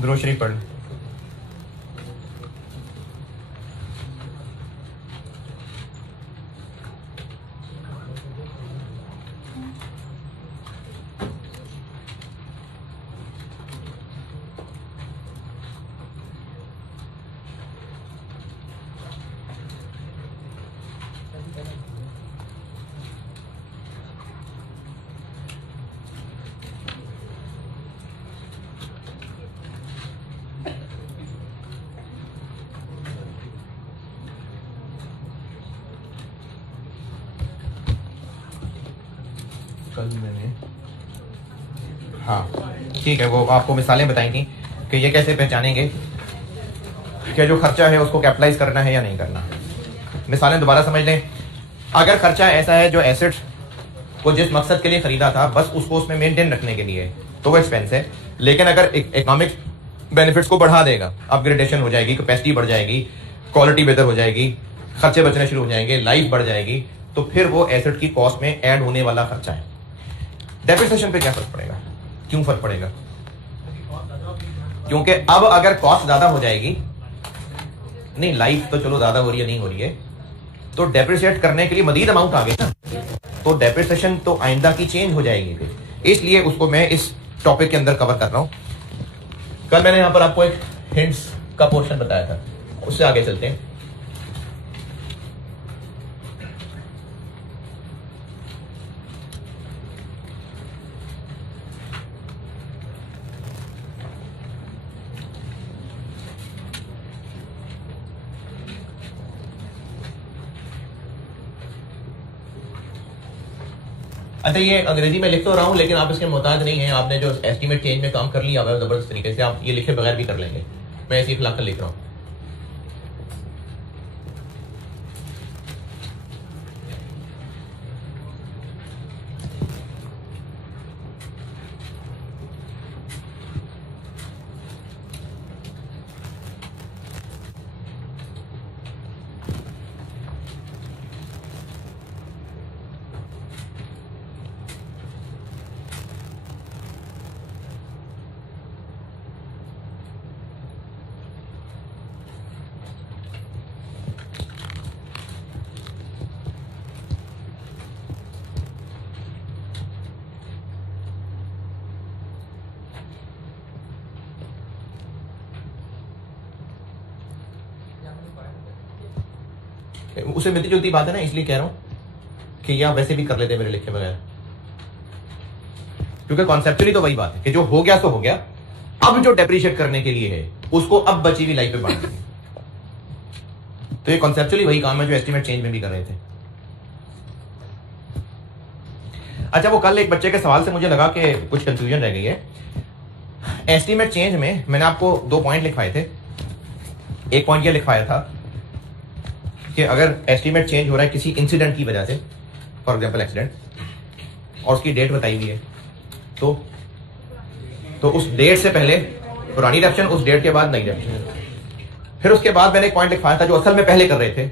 दुरूद शरीफ पढ़। कल मैंने हाँ ठीक है, वो आपको मिसालें बताई थी कि ये कैसे पहचानेंगे कि जो खर्चा है उसको कैपिटलाइज करना है या नहीं करना। मिसालें दोबारा समझ लें। अगर खर्चा ऐसा है जो एसेट को जिस मकसद के लिए खरीदा था बस उसको उसमें मेंटेन रखने के लिए तो वो एक्सपेंस है, लेकिन अगर इकोनॉमिक बेनिफिट्स को बढ़ा देगा, अपग्रेडेशन हो जाएगी, कैपेसिटी बढ़ जाएगी, क्वालिटी बेहतर हो जाएगी, खर्चे बचने शुरू हो जाएंगे, लाइफ बढ़ जाएगी, तो फिर वो एसेट की कॉस्ट में ऐड होने वाला खर्चा है। डेप्रिसिएशन पे क्या फर्क पड़ेगा? क्यों फर्क पड़ेगा? क्योंकि अब अगर कॉस्ट ज्यादा हो जाएगी, नहीं लाइफ तो चलो ज्यादा हो रही है नहीं हो रही है, तो डेप्रिसिएट करने के लिए मजीद अमाउंट आ गए ना, तो डेप्रिसिएशन तो आइंदा की चेंज हो जाएगी फिर, इसलिए उसको मैं इस टॉपिक के अंदर कवर कर रहा हूं। कल मैंने यहां पर आपको एक हिंट्स का पोर्शन बताया था, उससे आगे चलते हैं। अच्छा, ये अंग्रेजी में लिख तो रहा हूं लेकिन आप इसके मोहताज नहीं हैं। आपने जो एस्टीमेट चेंज में काम कर लिया हुआ है जबरदस्त तरीके से, आप ये लिखे बगैर भी कर लेंगे। मैं ऐसी खिलाकर लिख रहा हूं। उसे मिलती जुलती बात है ना, इसलिए कह रहा हूं कि या वैसे भी कर लेते मेरे लिखे बगैर, क्योंकि कॉन्सेप्चुअली तो वही बात है कि जो हो गया तो हो गया, अब जो डेप्रिशिएट करने के लिए है उसको अब बची हुई लाइफ पे बांट देंगे। तो ये कॉन्सेप्चुअली वही काम है जो एस्टीमेट चेंज में भी कर रहे थे। अच्छा, वो कल एक बच्चे के सवाल से मुझे लगा कि कुछ कंफ्यूजन रह गई है। एस्टीमेट चेंज में मैंने आपको 2 पॉइंट लिखवाए थे। एक पॉइंट ये लिखवाया था कि अगर एस्टीमेट चेंज हो रहा है किसी इंसिडेंट की वजह से, फॉर एग्जांपल एक्सीडेंट, और उसकी डेट बताई हुई है, तो उस डेट से पहले पुरानी डेप्शन, उस डेट के बाद नई डेप्शन। फिर उसके बाद मैंने एक पॉइंट लिखवाया था जो असल में पहले कर रहे थे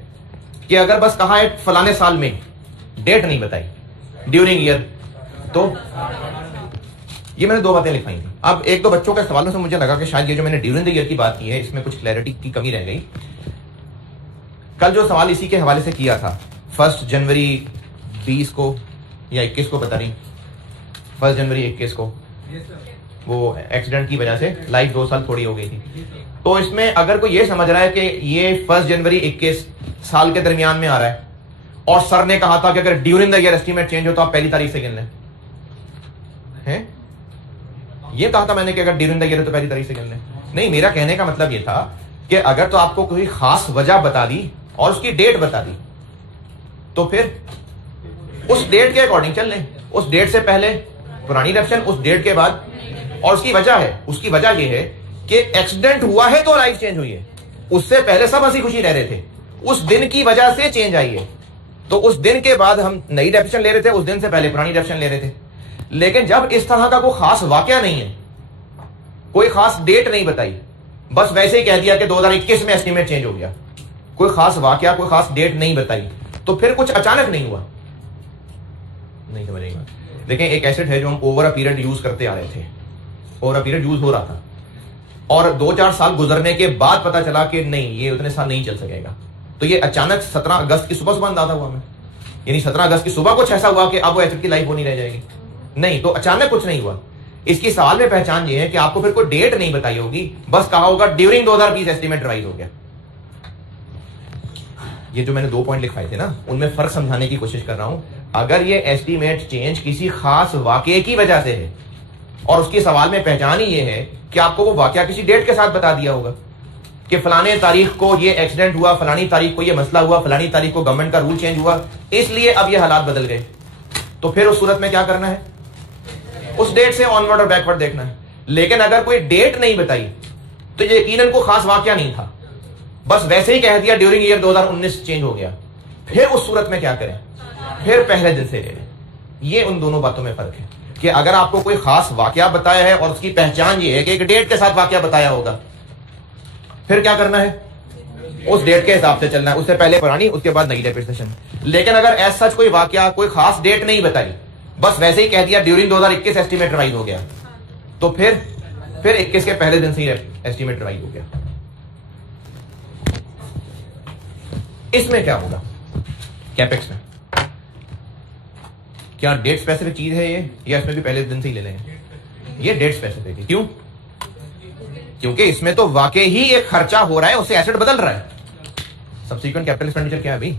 कि अगर बस कहा है फलाने साल में, डेट नहीं बताई, ड्यूरिंग ईयर, तो ये मैंने 2 बातें लिखवाई थी। अब 1-2 बच्चों के सवालों से मुझे लगा कि शायद ये जो मैंने ड्यूरिंग द ईयर की बात की है इसमें कुछ क्लैरिटी की कमी रह गई। कल जो सवाल इसी के हवाले से किया था, 1 जनवरी 20 को या 21 को, पता नहीं, 1 जनवरी 21 को वो एक्सीडेंट की वजह से लाइफ 2 साल थोड़ी हो गई थी। तो इसमें अगर कोई ये समझ रहा है कि ये 1 जनवरी 21 साल के दरमियान में आ रहा है और सर ने कहा था कि अगर during the year estimate change हो तो आप पहली तारीख से गिन लें, हैं? ये कहा था मैंने कि अगर ड्यूरिंग द ईयर है तो पहली तारीख से गिन लें। नहीं, मेरा कहने का मतलब ये था कि अगर तो आपको कोई खास वजह बता दी और उसकी डेट बता दी तो फिर उस डेट के अकॉर्डिंग चल लें। उस डेट से पहले पुरानी डेप्शन, उस डेट के बाद, और उसकी वजह है, उसकी वजह यह है कि एक्सीडेंट हुआ है तो लाइफ चेंज हुई है। उससे पहले सब हंसी खुशी रह रहे थे, उस दिन की वजह से चेंज आई है, तो उस दिन के बाद हम नई डेप्शन ले रहे थे, उस दिन से पहले पुरानी डेप्शन ले रहे थे। लेकिन जब इस तरह का कोई खास वाकया नहीं है, कोई खास डेट नहीं बताई, बस वैसे ही कह दिया कि 2021 में एस्टीमेट चेंज हो गया, कोई खास वाकया, कोई खास डेट नहीं बताई, तो फिर कुछ अचानक नहीं हुआ। नहीं समझेगा। देखें, एक एसेट है जो हम ओवर अ पीरियड यूज करते आ रहे थे, ओवर अ पीरियड यूज हो रहा था, और 2-4 साल गुजरने के बाद पता चला कि नहीं, ये उतने साल नहीं चल सकेगा। तो ये अचानक 17 अगस्त की सुबह सुबह अंदाजा हुआ हमें, यानी 17 अगस्त की सुबह कुछ ऐसा हुआ कि अब वो एसिड की लाइफ वो नहीं रह जाएगी? नहीं, तो अचानक कुछ नहीं हुआ। इसकी सवाल में पहचान ये है कि आपको फिर कोई डेट नहीं बताई होगी, बस कहा होगा ड्यूरिंग 2020 एस्टीमेट राइज हो गया। ये जो मैंने 2 पॉइंट लिखवाए थे ना, उनमें फर्क समझाने की कोशिश कर रहा हूं। अगर ये एस्टीमेट चेंज किसी खास वाकये की वजह से है और उसके सवाल में पहचान ही ये है कि आपको वो वाकया किसी डेट के साथ बता दिया होगा कि फलाने तारीख को ये एक्सीडेंट हुआ, फलानी तारीख को ये मसला हुआ, फलानी तारीख को गवर्नमेंट का रूल चेंज हुआ, इसलिए अब ये हालात बदल गए, तो फिर उस सूरत में क्या करना है? उस डेट से ऑनवर्ड और बैकवर्ड देखना है। लेकिन अगर कोई डेट नहीं बताई तो ये यकीनन को खास वाकया नहीं था, बस वैसे ही कह दिया ड्यूरिंग ईयर 2019 चेंज हो गया, फिर उस सूरत में क्या करें? फिर पहले दिन से ले लें। ये उन दोनों बातों में फर्क है कि अगर आपको कोई खास वाकया बताया है और उसकी पहचान ये है कि एक डेट के साथ वाकया बताया होगा, फिर क्या करना है? उस डेट के हिसाब से चलना है, उससे पहले पुरानी, उसके बाद नई डेप्रिसिएशन। लेकिन अगर एज सच कोई वाकया, कोई खास डेट नहीं बताई, बस वैसे ही कह दिया ड्यूरिंग 2021 एस्टीमेट रिवाइज हो गया, तो फिर 21 के पहले दिन से ही एस्टीमेट रिवाइज हो गया। इसमें क्या होगा? कैपेक्स में क्या डेट स्पेसिफिक चीज है ये, या इसमें भी पहले दिन से ही ले लेंगे? ये डेट स्पेसिफिक है। क्यों? क्योंकि इसमें तो वाकई ही एक खर्चा हो रहा है, उससे एसेट बदल रहा है। सब्सिक्वेंट कैपिटल एक्सपेंडिचर क्या है अभी?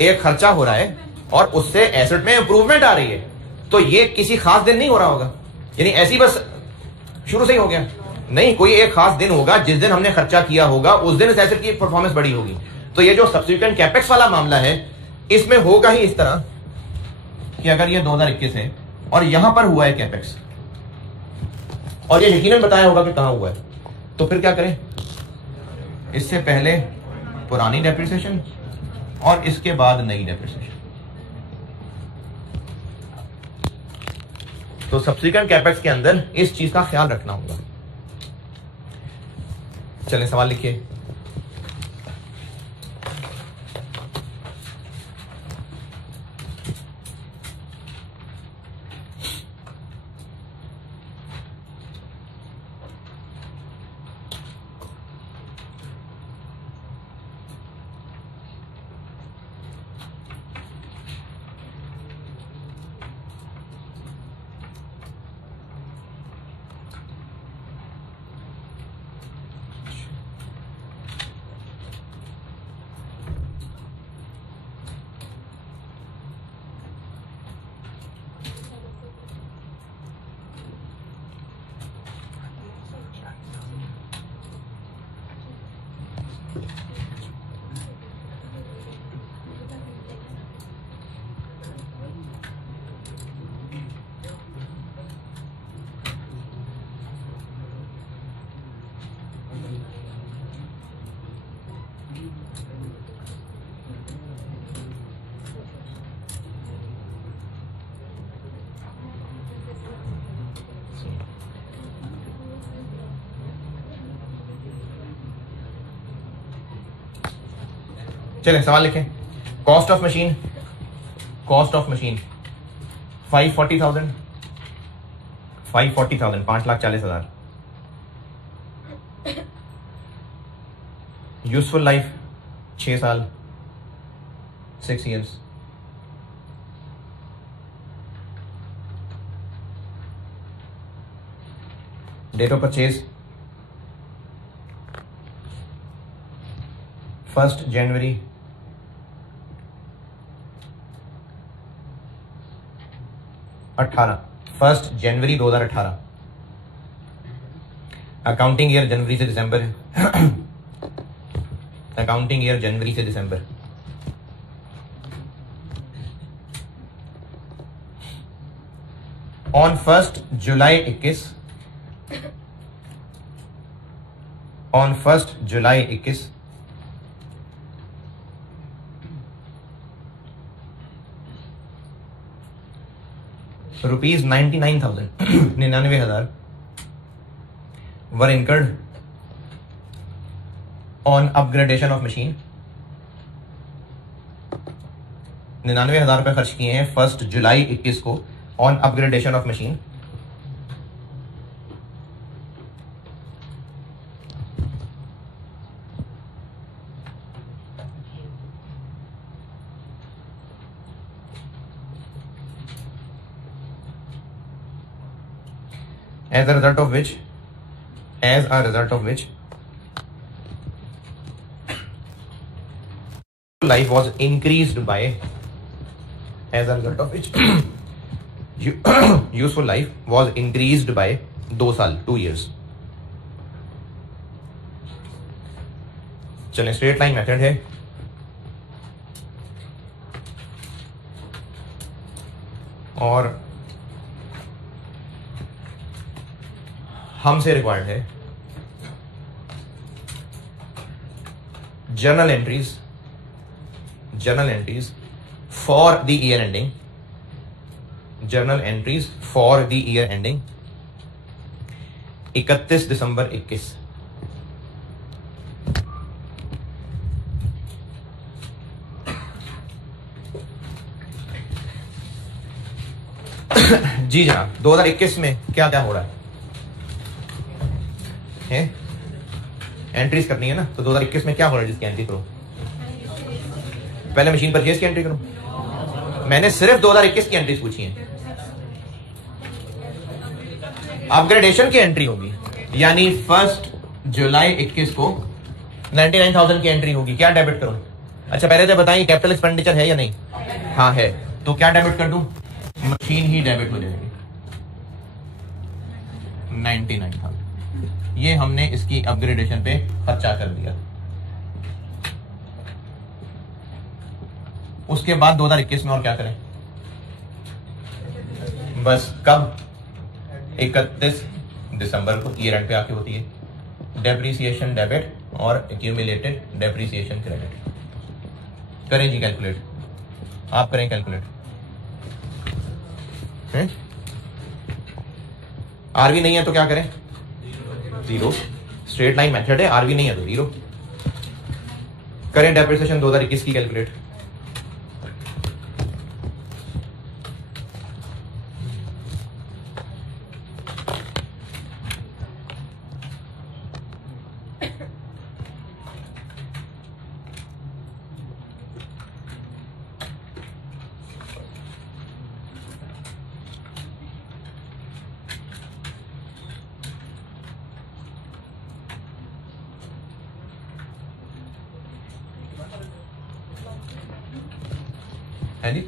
एक खर्चा हो रहा है और उससे एसेट में इंप्रूवमेंट आ रही है, तो ये किसी खास दिन नहीं हो रहा होगा, यानी ऐसी बस शुरू से ही हो गया नहीं। कोई एक खास दिन होगा जिस दिन हमने खर्चा किया होगा, उस दिन इस एसेट की परफॉर्मेंस बढ़ी होगी। तो ये जो सब्सिक्वेंट कैपेक्स वाला मामला है, इसमें होगा ही इस तरह कि अगर ये 2021 है और यहां पर हुआ है कैपेक्स, और ये यकीनन बताया होगा कि कहां हुआ है, तो फिर क्या करें? इससे पहले पुरानी डेप्रिसिएशन और इसके बाद नई डेप्रिसिएशन। तो सब्सिक्वेंट कैपेक्स के अंदर इस चीज का ख्याल रखना होगा। चलें, सवाल लिखिए। चलें, सवाल लिखें। Cost of machine 540,000 5,40,000 useful life 6 साल 6 years। Date of purchase 1 January 2018। Accounting year जनवरी से दिसंबर है। अकाउंटिंग ईयर जनवरी से दिसंबर। On 1 July 21 rupees 99,000 99,000 were incurred on upgradation of machine. 99,000 रुपए खर्च किए हैं 1 जुलाई 21 को on upgradation of machine. as a result of which life was increased by, as a result of which useful life was increased by 2 साल, 2 years. चलें, straight line method है. और हमसे रिक्वायर्ड है journal entries for the year ending, journal entries for the year ending 31 दिसंबर 21. जी जनाब, 2021 में क्या क्या हो रहा है? एंट्रीज करनी है ना, तो 2021 में क्या हो रहा है जिसकी एंट्री करो? पहले मशीन परचेज की एंट्री करो. मैंने सिर्फ 2021 की एंट्रीज पूछी हैं. अपग्रेडेशन की एंट्री होगी, यानी 1 जुलाई 21 को 99,000 की एंट्री होगी. क्या डेबिट करूं? अच्छा पहले तो बताइए कैपिटल एक्सपेंडिचर है या नहीं? हाँ है. तो क्या डेबिट कर दूं? मशीन ही डेबिट हो जाएगी 99,000. ये हमने इसकी अपग्रेडेशन पे खर्चा कर दिया. उसके बाद 2021 में और क्या करें? बस कब? 31 दिसंबर को ईयर एंड पे आके होती है डेप्रीसिएशन डेबिट और एक्यूमुलेटेड डेप्रीसिएशन क्रेडिट. करें जी कैलकुलेट, आप करें कैलकुलेट. आरवी नहीं है तो क्या करें? 0. स्ट्रेट लाइन मेथड है, आरवी नहीं है तो 0. करें डेप्रिसिएशन 2021 की कैलकुलेट. है जी?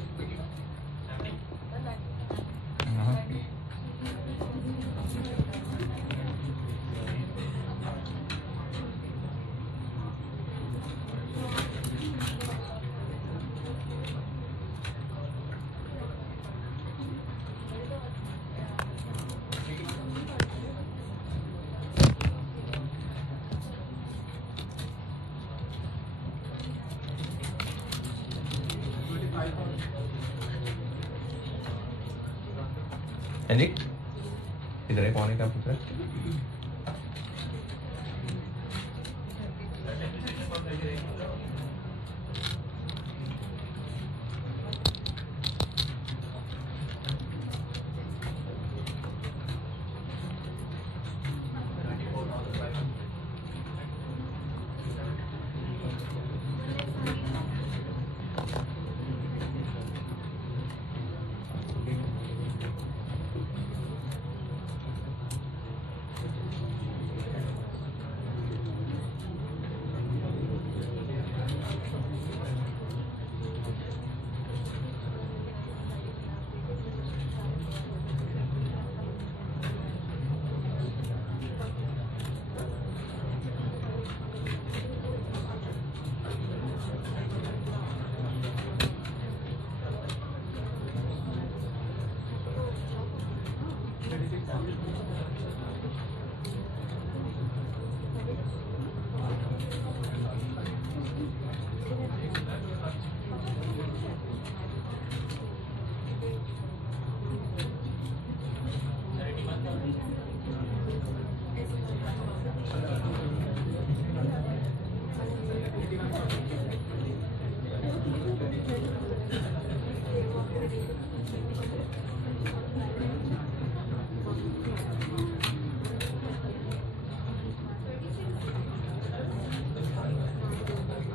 है जी? इधर है, कौन है, क्या पूछ रहा है?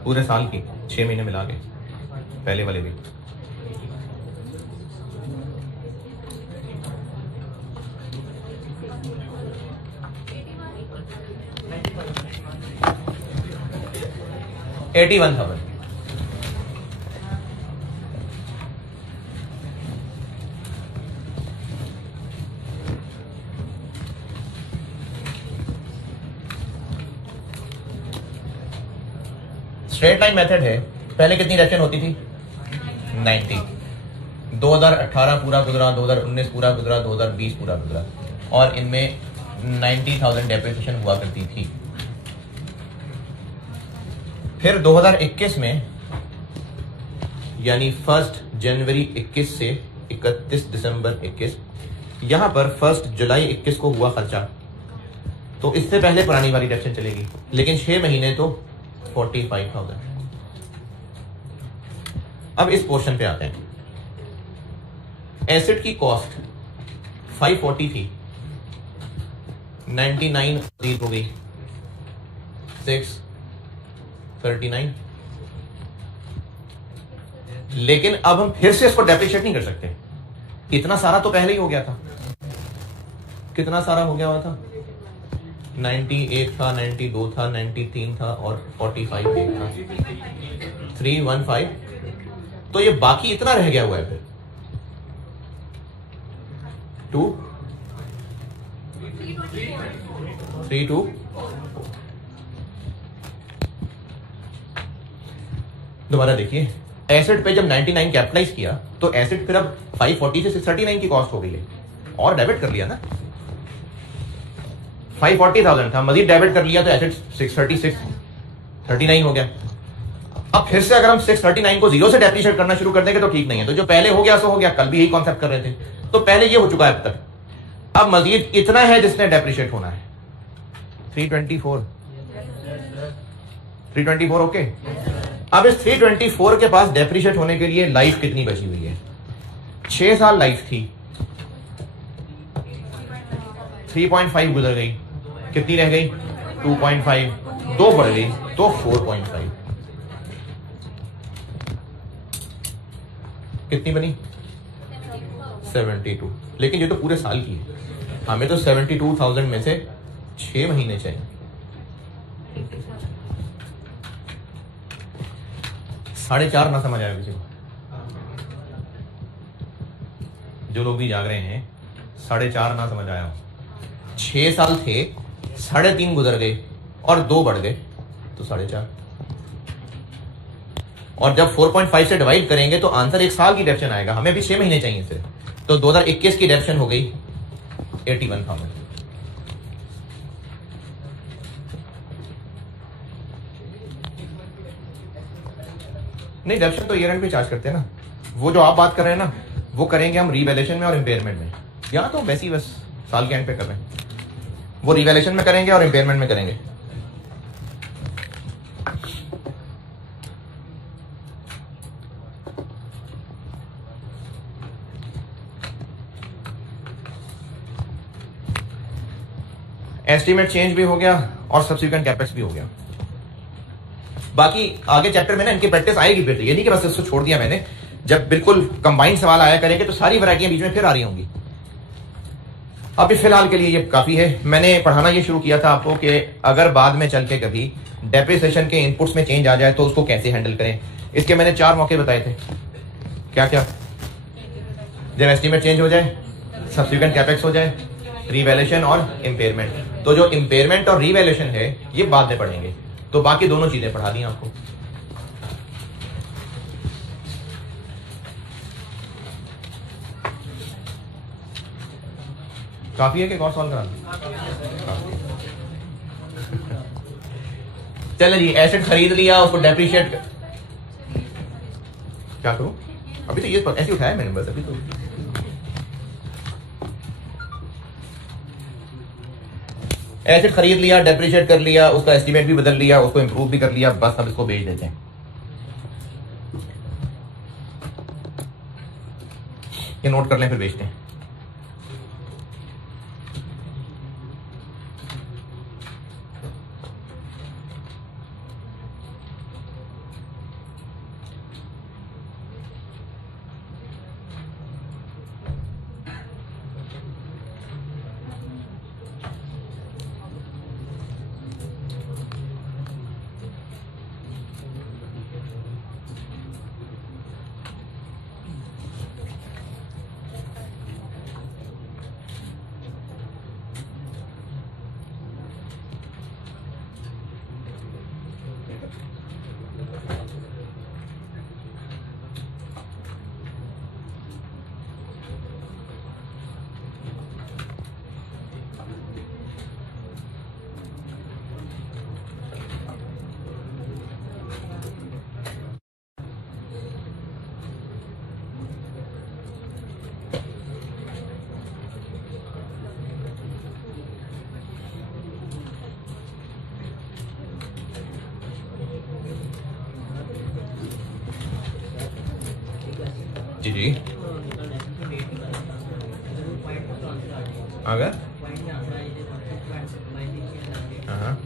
पूरे साल की 6 महीने मिला के, पहले वाले भी. 81,000। स्ट्रेट लाइन मेथड है। पहले कितनी डेप्शन होती थी? 90। 2018 पूरा गुजरा, 2019 पूरा गुजरा, 2020 पूरा गुजरा, और इनमें 90,000 डेप्रिसिएशन हुआ करती थी। फिर 2021 में, यानी 1 जनवरी 21 से 31 दिसंबर 21, यहां पर 1 जुलाई 21 को हुआ खर्चा, तो इससे पहले पुरानी वाली डेप्शन चलेगी, लेकिन 6 महीने तो 45,000। अब इस पोर्शन पे आते हैं। एसिड की कॉस्ट 540 थी, 99 हो गई 639, लेकिन अब हम फिर से इसको डेप्रिशिएट नहीं कर सकते। इतना सारा तो पहले ही हो गया था। कितना सारा हो गया हुआ था? 98 था, 92 था, 93 था और 45 एक था, 315। तो ये बाकी इतना रह गया हुआ है। फिर 2 3 2 दोबारा देखिए, एसिड पे जब 99 कैपिटलाइज किया तो एसिड फिर अब 540 से 639 की कॉस्ट हो गई है, और डेबिट कर लिया ना। 540,000 था, मजीद डेबिट कर लिया तो एसिड 639 हो गया। अब फिर से अगर हम 639 को 0 से डेप्रिशिएट करना शुरू कर देंगे तो ठीक नहीं है। तो जो पहले हो गया सो हो गया, कल भी यही कॉन्सेप्ट कर रहे थे, तो पहले ये हो चुका है अब तक। अब मजीद इतना है जिसने डेप्रिशिएट होना है, 324 ओके। अब इस 324 के पास डेप्रिशिएट होने के लिए लाइफ कितनी बची हुई है? 6 साल लाइफ थी, 3.5 गुजर गई, कितनी रह गई? 2.5, 2 बढ़ गई तो 4.5, कितनी बनी? 72। लेकिन ये तो पूरे साल की है, हमें तो 72,000 में से 6 महीने चाहिए। साढ़े चार ना समझ आया किसी को? जो लोग भी जाग रहे हैं, 4.5 ना समझ आया। 6 साल थे, 3.5 गुजर गए और 2 बढ़ गए तो 4.5। और जब 4.5 से डिवाइड करेंगे तो आंसर 1 साल की डेप्शन आएगा। हमें भी 6 महीने चाहिए सिर्फ, तो 2021 की डेप्शन हो गई 81,000। नहीं, डेप्शन तो ईयर एंड पे चार्ज करते हैं ना। वो जो आप बात कर रहे हैं ना, वो करेंगे हम रीवैल्यूएशन में और इम्पेयरमेंट में। यहाँ तो वैसे ही बस साल के एंड पे कर रहे हैं, वो रीवैल्यूएशन में करेंगे और इम्पेयरमेंट में करेंगे। एस्टीमेट चेंज भी हो गया और सब्सिक्वेंट कैपेक्स भी हो गया। बाकी आगे चैप्टर में ना इनकी प्रैक्टिस आएगी फिर, ये नहीं कि बस इसको छोड़ दिया मैंने। जब बिल्कुल कंबाइंड सवाल आया करेंगे तो सारी वैरायटियां बीच में फिर आ रही होंगी। अभी फिलहाल के लिए ये काफी है। मैंने पढ़ाना ये शुरू किया था आपको कि अगर बाद में चल के कभी डेप्रिसिएशन के इनपुट्स में चेंज आ जाए तो उसको कैसे हैंडल करें। इसके मैंने 4 मौके बताए थे। क्या क्या? जब एस्टीमेट चेंज हो जाए, सब्सिक्वेंट कैपेक्स हो जाए, रीवैल्यूएशन और इम्पेयरमेंट। तो जो इम्पेयरमेंट और रीवैल्यूएशन है ये बाद में पढ़ेंगे, तो बाकी दोनों चीजें पढ़ा दी आपको। काफी है कि और सवाल करा? चले जी, एसेट खरीद लिया, उसको डेप्रिशिएट क्या करूं? अभी तो ये ऐसे उठाया मैंने बस अभी तो। एसेट खरीद लिया, डेप्रिशिएट कर लिया, उसका एस्टीमेट भी बदल लिया, उसको इंप्रूव भी कर लिया, बस अब इसको बेच देते हैं। ये नोट कर लें फिर बेचते हैं। जी अगर हाँ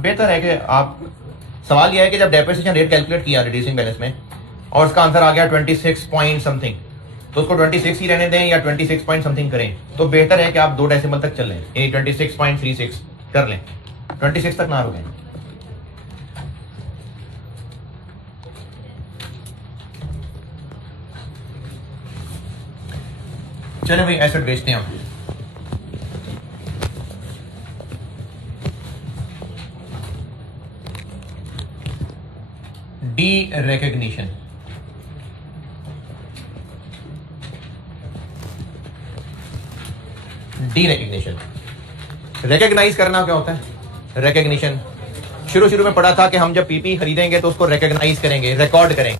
बेहतर है कि आप सवाल यह है कि जब डेप्रिसिएशन रेट कैलकुलेट किया रिड्यूसिंग बैलेंस में और उसका आंसर आ गया 26 पॉइंट समथिंग, तो उसको 26 ही रहने दें या 26 पॉइंट समथिंग करें, तो बेहतर है कि आप 2 डेसिमल तक चल लें, यानी 26.36 कर लें, 26 तक ना रुकें। चले भाई एसेट बेचते हैं हम। Derecognition, derecognition, recognize करना क्या होता है? रिकग्निशन शुरू में पढ़ा था कि हम जब पीपी खरीदेंगे तो उसको रिकग्नाइज करेंगे, रिकॉर्ड करेंगे,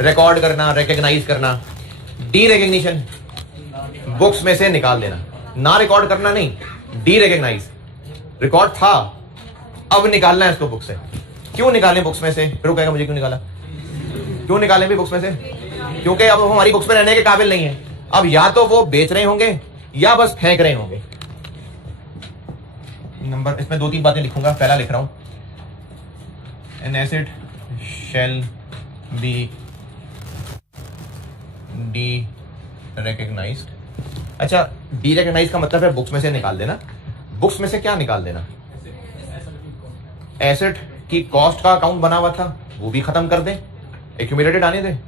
रिकॉर्ड करना, रिकग्नाइज करना। डी रिकग्निशन बुक्स में से निकाल देना, ना रिकॉर्ड करना नहीं, डी रिकग्नाइज, रिकॉर्ड था अब निकालना है इसको बुक से। क्यों निकालें बुक्स में से? फिर वो कहेगा मुझे क्यों निकाला, क्यों निकालें भी बुक्स में से? क्योंकि अब वो हमारी बुक्स में रहने के काबिल नहीं है। अब या तो वो बेच रहे होंगे या बस फेंक रहे होंगे। नंबर इसमें 2-3 बातें लिखूंगा, पहला लिख रहा हूं, an asset shall be derecognized. अच्छा, डी रिकग्नाइज का मतलब है बुक्स में से निकाल देना। बुक्स में से क्या निकाल देना? एसेट की कॉस्ट का अकाउंट बना हुआ था वो भी खत्म कर दें, एक्यूमुलेटेड आने दें,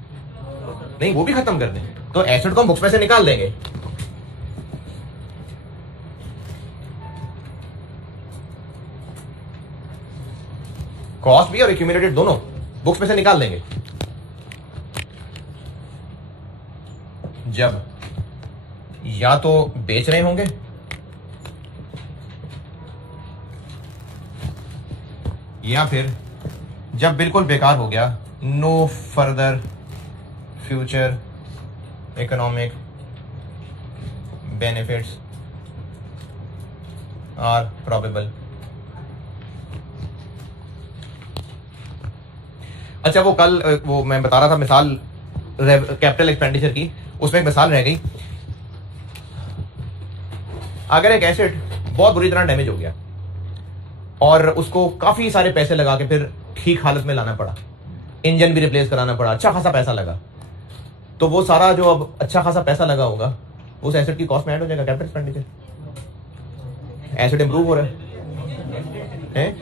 नहीं वो भी खत्म कर दें, तो एसेट को हम बुक्स में से निकाल देंगे। कॉस्ट भी और एक्यूमुलेटेड दोनों बुक्स में से निकाल देंगे। जब या तो बेच रहे होंगे या फिर जब बिल्कुल बेकार हो गया, no further future economic benefits are probable. अच्छा, वो कल वो मैं बता रहा था मिसाल कैपिटल एक्सपेंडिचर की, उसमें एक मिसाल रह गई। अगर एक एसेट बहुत बुरी तरह डैमेज हो गया और उसको काफी सारे पैसे लगा के फिर ठीक हालत में लाना पड़ा, इंजन भी रिप्लेस कराना पड़ा, अच्छा खासा पैसा लगा, तो वो सारा जो अब अच्छा खासा पैसा लगा होगा उस एसेट की कॉस्ट में ऐड हो जाएगा, कैपिटल एक्सपेंडिचर। एसेट इंप्रूव हो रहा है,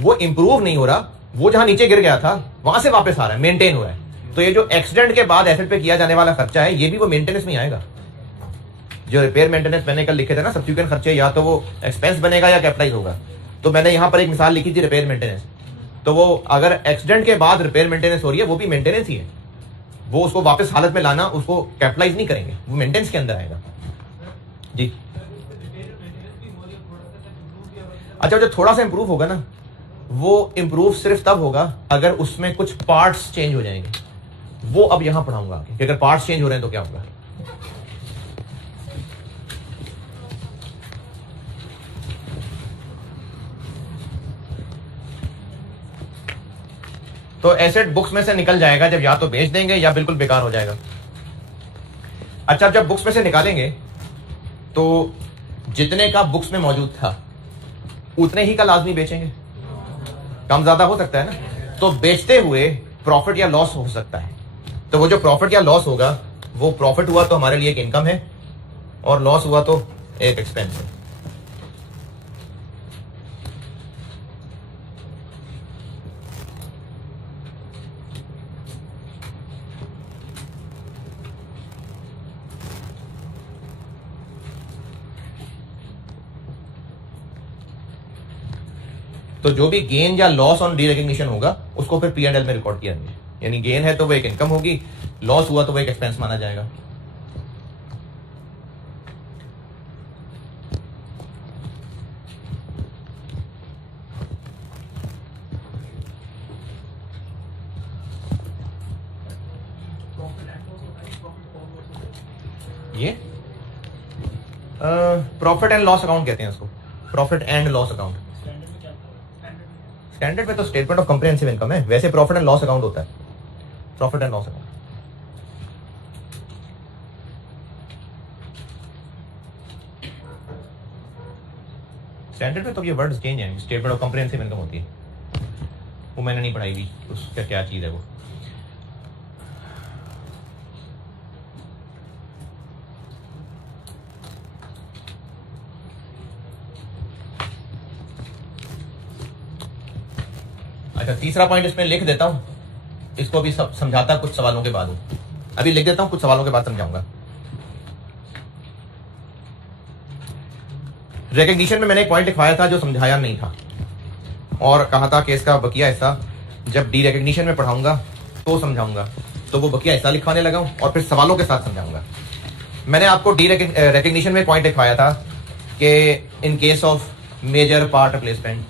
वो इंप्रूव नहीं हो रहा, वो जहां नीचे गिर गया था वहां से वापस आ रहा है, मेंटेन हो रहा है। तो ये जो एक्सीडेंट के बाद एसेट पे किया जाने वाला खर्चा है, ये भी वो मेंटेनेंस में आएगा। जो रिपेयर मेंटेनेंस मैंने कल लिखे थे ना, सब्सिक्वेंट खर्चे, या तो वो एक्सपेंस बनेगा या कैपिटलाइज होगा। तो मैंने यहां पर एक मिसाल लिखी थी रिपेयर मेंटेनेंस, तो वो अगर एक्सीडेंट के बाद रिपेयर मेंटेनेंस हो रही है वो भी मेंटेनेंस ही है, वो उसको वापस हालत में लाना, उसको कैपिटलाइज नहीं करेंगे, वो मेंटेनेंस के अंदर आएगा जी। अच्छा, जो थोड़ा सा इंप्रूव होगा ना, वो इंप्रूव सिर्फ तब होगा अगर उसमें कुछ पार्ट्स चेंज हो जाएंगे। वो अब यहां पढ़ाऊंगा कि अगर पार्ट्स चेंज हो रहे हैं तो क्या होगा। तो एसेट बुक्स में से निकल जाएगा जब या तो बेच देंगे या बिल्कुल बेकार हो जाएगा। अच्छा, जब बुक्स में से निकालेंगे तो जितने का बुक्स में मौजूद था उतने ही का लाजमी बेचेंगे, कम ज्यादा हो सकता है ना, तो बेचते हुए प्रॉफिट या लॉस हो सकता है। तो वो जो प्रॉफिट या लॉस होगा, वो प्रॉफिट हुआ तो हमारे लिए एक इनकम है और लॉस हुआ तो एक एक्सपेंस है। तो जो भी गेन या लॉस ऑन डी रिकग्निशन होगा उसको फिर P&L में रिकॉर्ड किया जाएगा, यानी गेन है तो वो एक इनकम होगी, लॉस हुआ तो वो एक एक्सपेंस माना जाएगा। ये प्रॉफिट एंड लॉस अकाउंट कहते हैं इसको, profit and loss account. Standard में तो स्टेटमेंट ऑफ कॉम्प्रिहेंसिव इनकम है, वैसे प्रॉफिट एंड लॉस अकाउंट होता है। Profit and loss account. Standard में तो ये वर्ड्स चेंज हैं। स्टेटमेंट ऑफ कॉम्प्रिहेंसिव इनकम होती है, वो मैंने नहीं पढ़ाई थी, उसका क्या चीज़ है वो। अच्छा, तीसरा पॉइंट इसमें लिख देता हूं, इसको भी सब समझाता कुछ सवालों के बाद हूं। अभी लिख देता हूं, कुछ सवालों के बाद समझाऊंगा। रिकग्निशन में मैंने एक पॉइंट लिखवाया था जो समझाया नहीं था, और कहा था कि इसका बकिया हिस्सा जब डी रिकग्निशन में पढ़ाऊंगा तो समझाऊंगा, तो वो बकिया हिस्सा लिखवाने लगा हूं और फिर सवालों के साथ समझाऊंगा। मैंने आपको डी रिकग्निशन में पॉइंट लिखवाया था कि in case of major part replacement,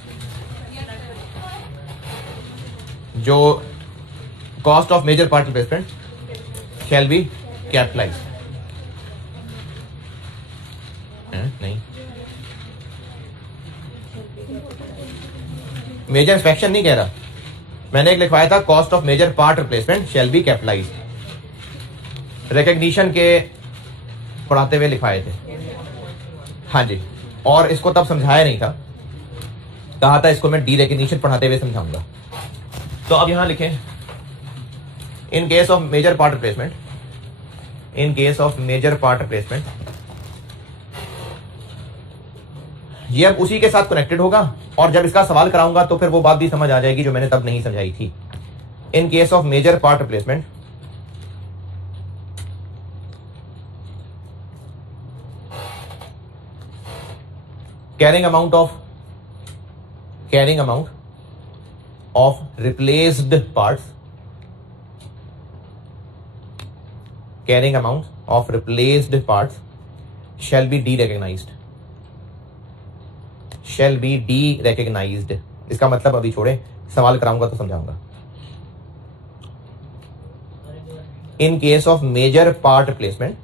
जो cost of major part replacement shall be capitalise. नहीं, मेजर इंस्पेक्शन नहीं कह रहा, मैंने एक लिखवाया था cost of major part replacement shall be capitalise. Recognition के पढ़ाते हुए लिखवाए थे, हाँ जी, और इसको तब समझाया नहीं था, कहा था इसको मैं डी रिकग्निशन पढ़ाते हुए समझाऊंगा। तो अब यहां लिखें in case of major part replacement, in case of major part replacement, ये अब उसी के साथ कनेक्टेड होगा, और जब इसका सवाल कराऊंगा तो फिर वो बात भी समझ आ जाएगी जो मैंने तब नहीं समझाई थी। In case of major part replacement, carrying amount of replaced parts, carrying amount of replaced parts shall be derecognized, shall be derecognized। इसका मतलब अभी छोड़े, सवाल कराऊंगा तो समझाऊंगा। In case of major part replacement,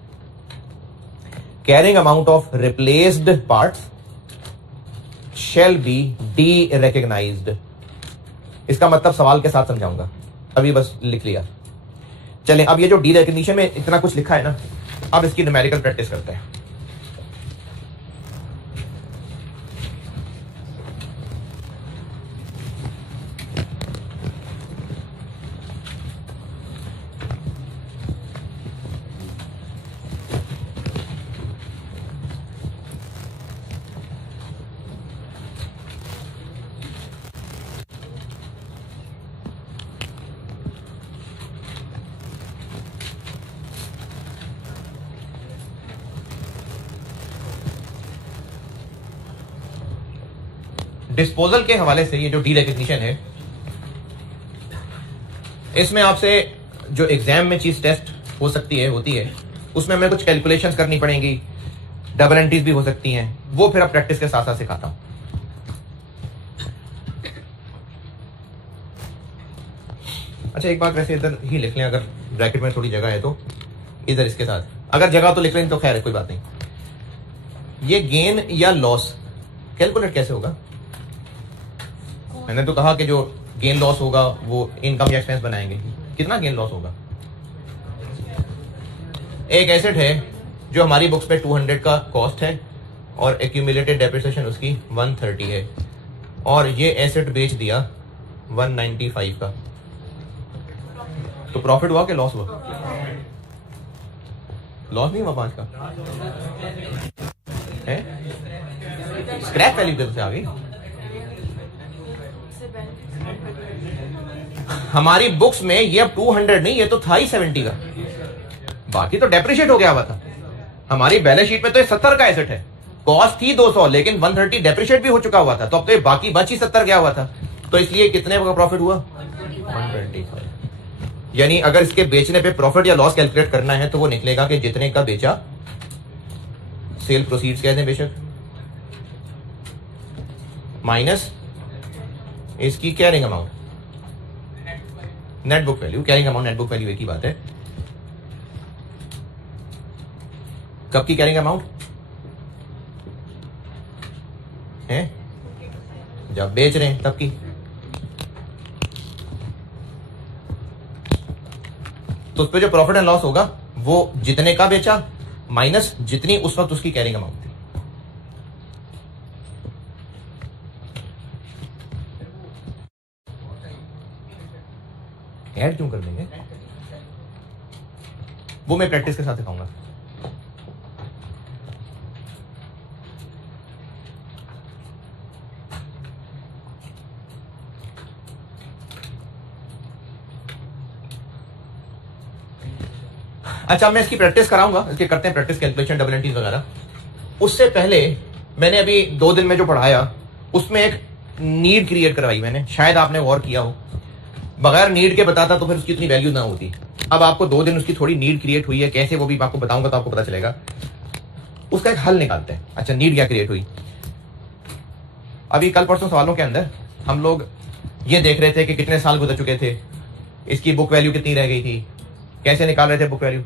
carrying amount of replaced parts shall be derecognized। इसका मतलब सवाल के साथ समझाऊंगा, अभी बस लिख लिया। चलें, अब ये जो डी रिकग्निशन में इतना कुछ लिखा है ना, अब इसकी न्यूमेरिकल प्रैक्टिस करते हैं। डिस्पोजल के हवाले से ये जो डी रिकग्निशन है, इसमें आपसे जो एग्जाम में चीज टेस्ट हो सकती है, होती है, उसमें हमें कुछ कैलकुलेशंस करनी पड़ेंगी, डबल एंट्रीज भी हो सकती हैं, वो फिर अब प्रैक्टिस के साथ साथ सिखाता हूं। अच्छा, एक बात वैसे इधर ही लिख लें, अगर ब्रैकेट में थोड़ी जगह है तो इधर इसके साथ, अगर जगह तो लिख लें तो खैर है, कोई बात नहीं। ये गेन या लॉस कैलकुलेट कैसे होगा? मैंने तो कहा कि जो गेन लॉस होगा वो इनकम या एक्सपेंस बनाएंगे। कितना गेन लॉस होगा? एक एसेट है जो हमारी बुक्स पे 200 का कॉस्ट है और एक्यूमुलेटेड डेप्रिसिएशन उसकी 130 है, और ये एसेट बेच दिया 195 का, तो प्रॉफिट हुआ कि लॉस हुआ? लॉस नहीं हुआ 5 का है, स्क्रैप वैल्यू से आ गई। हमारी बुक्स में ये अब 200 नहीं, ये तो था ही 70 का, बाकी तो डेप्रिशिएट हो गया हुआ था। हमारी बैलेंस शीट में तो ये 70 का एसेट है, कॉस्ट थी 200 लेकिन 130 डेप्रिशिएट भी हो चुका हुआ था, तो अब तो ये बाकी बच ही 70 गया हुआ था, तो इसलिए कितने का प्रॉफिट हुआ? 125। यानी अगर इसके बेचने पे प्रॉफिट या लॉस कैलकुलेट करना है तो वो निकलेगा कि जितने का बेचा, सेल प्रोसीड्स कहते हैं बेशक, माइनस इसकी carrying amount, net book value. Carrying amount net book value एक ही बात है। कब की कैरिंग अमाउंट है? जब बेच रहे हैं तब की। तो उस पर जो प्रॉफिट एंड लॉस होगा वो जितने का बेचा माइनस जितनी उस वक्त उसकी कैरिंग अमाउंट थी। ऐड क्यों कर देंगे, वो मैं प्रैक्टिस के साथ दिखाऊंगा। अच्छा, मैं इसकी प्रैक्टिस कराऊंगा, इसके करते हैं प्रैक्टिस, कैलकुलेशन, डबल एंट्रीज वगैरह। उससे पहले मैंने अभी 2 दिन में जो पढ़ाया उसमें एक नीड क्रिएट करवाई मैंने, शायद आपने गौर किया हो। बगैर नीड के बताता तो फिर उसकी इतनी वैल्यू ना होती। अब आपको 2 दिन उसकी थोड़ी नीड क्रिएट हुई है, कैसे वो भी आपको बताऊंगा तो आपको पता चलेगा। उसका एक हल निकालते हैं। अच्छा, नीड क्या क्रिएट हुई? अभी कल परसों सवालों के अंदर हम लोग ये देख रहे थे कि कितने साल गुजर चुके थे, इसकी बुक वैल्यू कितनी रह गई थी, कैसे निकाल रहे थे बुक वैल्यू,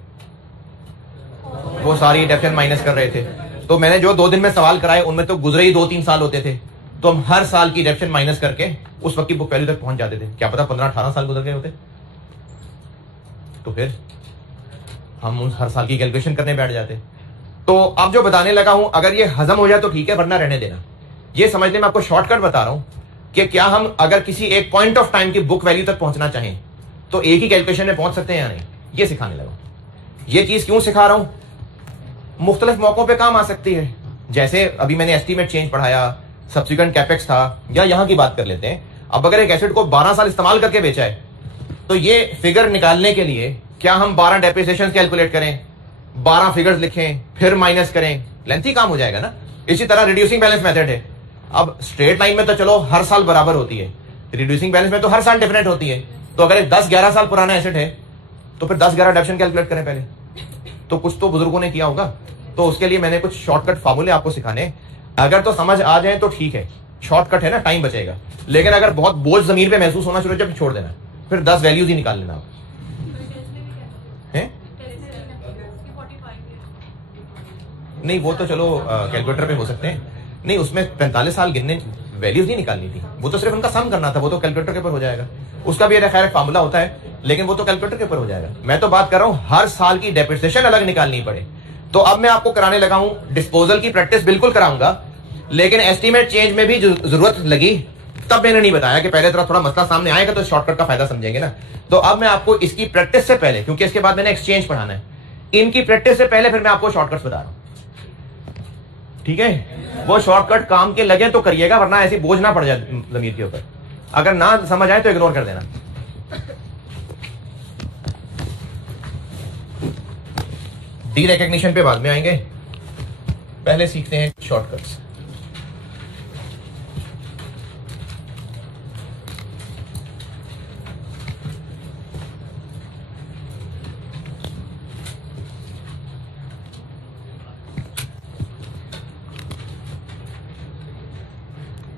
वो सारी डेप्शन माइनस कर रहे थे। तो मैंने जो 2 दिन में सवाल कराए उनमें तो गुजरे ही 2-3 साल होते थे, तो हम हर साल की डेप्शन माइनस करके उस वक्त की बुक वैल्यू तक पहुंच जाते थे। क्या पता 15-18 साल गुजर गए होते, तो फिर हम उस हर साल की कैलकुलेशन करने बैठ जाते। तो अब जो बताने लगा हूं, अगर ये हजम हो जाए तो ठीक है, वरना रहने देना। ये समझने में आपको शॉर्टकट बता रहा हूं कि क्या हम अगर किसी एक पॉइंट ऑफ टाइम की बुक वैल्यू तक पहुंचना चाहें तो एक ही कैलकुलेशन में पहुंच सकते हैं या नहीं, ये सिखाने लगा। ये चीज क्यों सिखा रहा हूं, मुख्तलिफ मौकों पे काम आ सकती है। जैसे अभी मैंने एस्टीमेट चेंज पढ़ाया, सब्सिक्वेंट कैपेक्स था, या यहां की बात कर लेते हैं। अब अगर एक एसेट को 12 साल इस्तेमाल करके बेचा है तो ये फिगर निकालने के लिए क्या हम 12 डेप्रिसिएशन कैलकुलेट करें, 12 फिगर्स लिखें, फिर माइनस करें, लेंथी काम हो जाएगा ना। इसी तरह रिड्यूसिंग बैलेंस मेथड है। अब स्ट्रेट लाइन में तो चलो हर साल बराबर होती है, रिड्यूसिंग बैलेंस में तो हर साल डिफरेंट होती है। तो अगर 10-11 साल पुराना एसेट है तो फिर 10-11 डेप्शन कैलकुलेट करें पहले। तो कुछ तो बुजुर्गों ने किया होगा, तो उसके लिए मैंने कुछ शॉर्टकट फार्मूले आपको सिखाने। अगर तो समझ आ जाए तो ठीक है, शॉर्टकट है ना, टाइम बचेगा। लेकिन अगर बहुत बोझ जमीर पे महसूस होना शुरू हो जाए, छोड़ देना, फिर 10 वैल्यूज ही निकाल लेना है। नहीं, वो तो चलो कैलकुलेटर पे हो सकते हैं। नहीं, उसमें 45 साल गिनने वैल्यूज नहीं निकालनी थी, वो तो सिर्फ उनका सम करना था, वो तो कैलकुलेटर के ऊपर हो जाएगा। उसका भी खैर फार्मूला होता है, लेकिन वो तो कैलकुलेटर के ऊपर हो जाएगा। मैं तो बात कर रहा हूं हर साल की डेप्रिसिएशन अलग निकालनी पड़े। तो अब मैं आपको कराने लगा हूं डिस्पोजल की प्रैक्टिस, बिल्कुल कराऊंगा, लेकिन एस्टीमेट चेंज में भी जरूरत लगी तब मैंने नहीं बताया कि पहले थोड़ा मसला सामने आएगा तो शॉर्टकट का फायदा समझेंगे ना। तो अब मैं आपको इसकी प्रैक्टिस से पहले, क्योंकि इसके बाद मैंने एक्सचेंज पढ़ाना है, इनकी प्रैक्टिस से पहले फिर मैं आपको शॉर्टकट्स बता रहा हूं, ठीक है। वो शॉर्टकट काम के लगे तो करिएगा, वरना ऐसी बोझ ना पड़ जाए जमीर के ऊपर। अगर ना समझ आए तो इग्नोर कर देना। डी रिकॉग्निशन पे बाद में आएंगे, पहले सीखते हैं शॉर्टकट्स।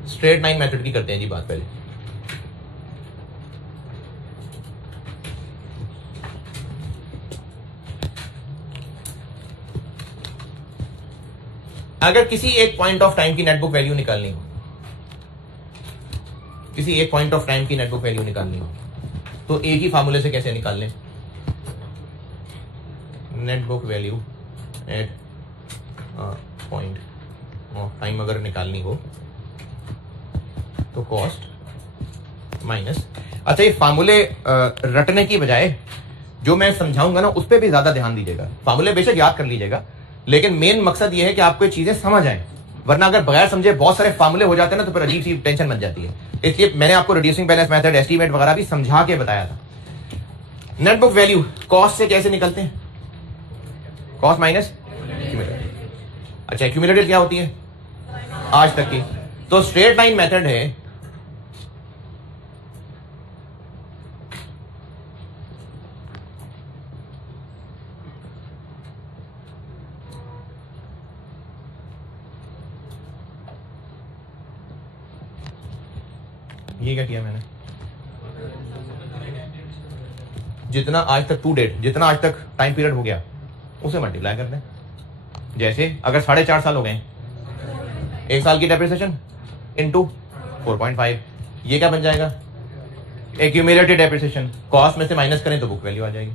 स्ट्रेट लाइन मेथड की करते हैं जी बात पहले। अगर किसी एक पॉइंट ऑफ टाइम की नेटबुक वैल्यू निकालनी हो, किसी एक पॉइंट ऑफ टाइम की नेटबुक वैल्यू निकालनी हो, तो एक ही फार्मूले से कैसे निकाल लें? Net book value at point of time अगर निकालनी हो तो कॉस्ट माइनस। अच्छा, ये फार्मूले रटने की बजाय जो मैं समझाऊंगा ना उस पर भी ज्यादा ध्यान दीजिएगा। फार्मूले बेशक याद कर लीजिएगा, लेकिन मेन मकसद ये है कि आपको ये चीजें समझ आए, वरना अगर बगैर समझे बहुत सारे फार्मूले हो जाते हैं ना तो फिर अजीब सी टेंशन बन जाती है। इसलिए मैंने आपको रिड्यूसिंग बैलेंस मेथड, एस्टीमेट वगैरह भी समझा के बताया था। नेटबुक वैल्यू कॉस्ट से कैसे निकलते हैं? Cost minus accumulated. अच्छा, एक्यूमुलेटेड क्या होती है? आज तक की। तो स्ट्रेट लाइन मेथड है, ये क्या किया मैंने, जितना आज तक टू डेट, जितना आज तक टाइम पीरियड हो गया उसे मल्टीप्लाई कर दें। जैसे अगर 4.5 साल हो गए, 1 साल की डेप्रिसिएशन इनटू 4.5, ये क्या बन जाएगा? Accumulated depreciation. कॉस्ट में से माइनस करें तो बुक वैल्यू आ जाएगी।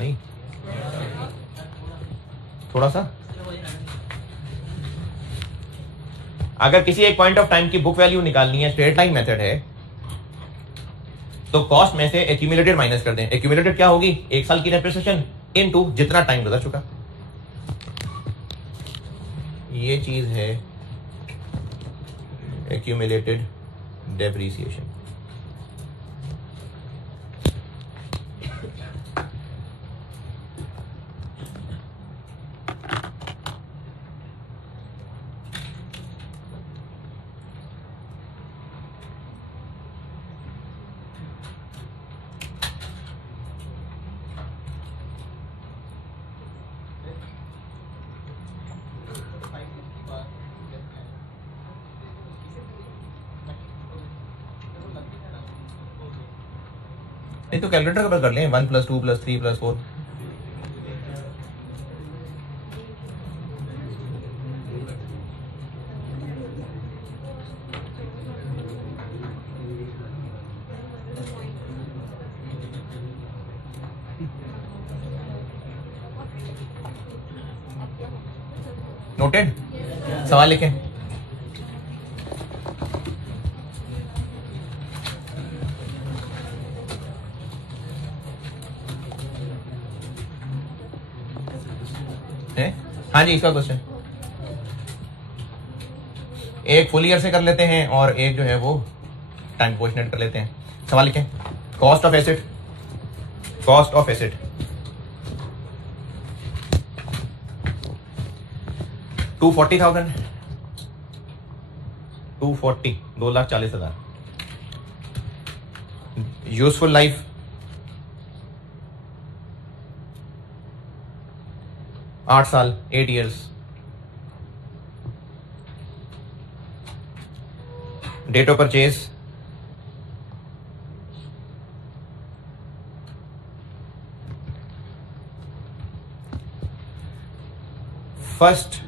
नहीं, थोड़ा सा। अगर किसी एक पॉइंट ऑफ टाइम की बुक वैल्यू निकालनी है, स्ट्रेट लाइन मेथड है, तो कॉस्ट में से एक्यूमुलेटेड माइनस कर दें। एक्यूमुलेटेड क्या होगी? एक साल की डेप्रिसिएशन इनटू जितना टाइम गुजर चुका। ये चीज है एक्यूमुलेटेड डेप्रिसिएशन। नहीं तो कैलकुलेटर का कर लें, 1 + 2 + 3 + 4। नोटेड? सवाल लिखें। हाँ जी, इसका क्वेश्चन एक फुल ईयर से कर लेते हैं और एक जो है वो टाइम प्रोपोर्शनेट कर लेते हैं। सवाल लिखें। Cost of asset, cost of asset 240,000, 240, 2,40,000। Useful life 8 साल, 8 years। Date of purchase first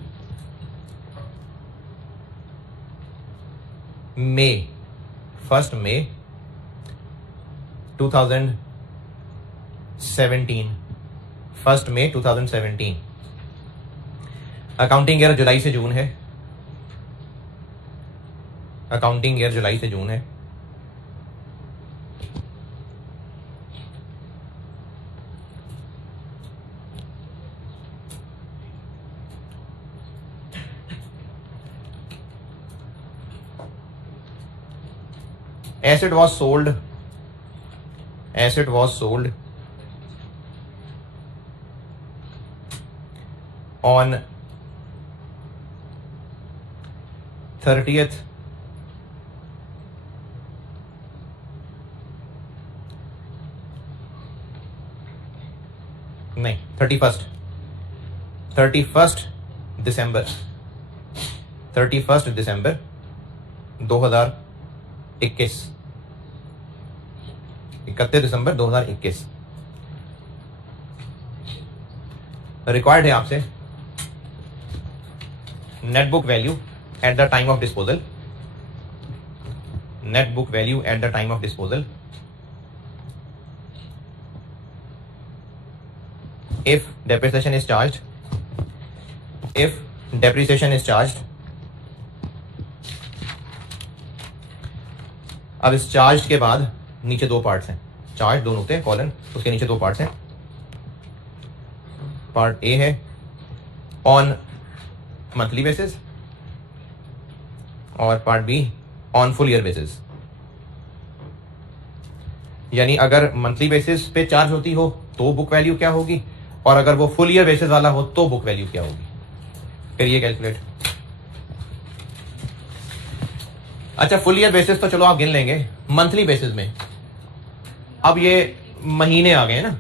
May 2017, 1 May 2017। Accounting year जुलाई से जून है, अकाउंटिंग ईयर जुलाई से जून है। Asset was sold, asset was sold on 30th नहीं 31st दिसंबर 31 दिसंबर 2021, 31 दिसंबर 2021। रिक्वायर्ड है आपसे net book value at the time of disposal, net book value at the time of disposal if depreciation is charged, if depreciation is charged। अब इस charge के बाद नीचे दो parts हैं, चार्ज दो होते हैं कॉलन, उसके नीचे दो पार्ट्स हैं। पार्ट ए है ऑन मंथली बेसिस और part be on full year basis. यानी अगर मंथली बेसिस पे चार्ज होती हो तो बुक वैल्यू क्या होगी, और अगर वो फुल ईयर बेसिस वाला हो तो बुक वैल्यू क्या होगी। करिए कैलकुलेट। अच्छा, फुल ईयर बेसिस तो चलो आप गिन लेंगे, मंथली बेसिस में अब ये महीने आ गए ना,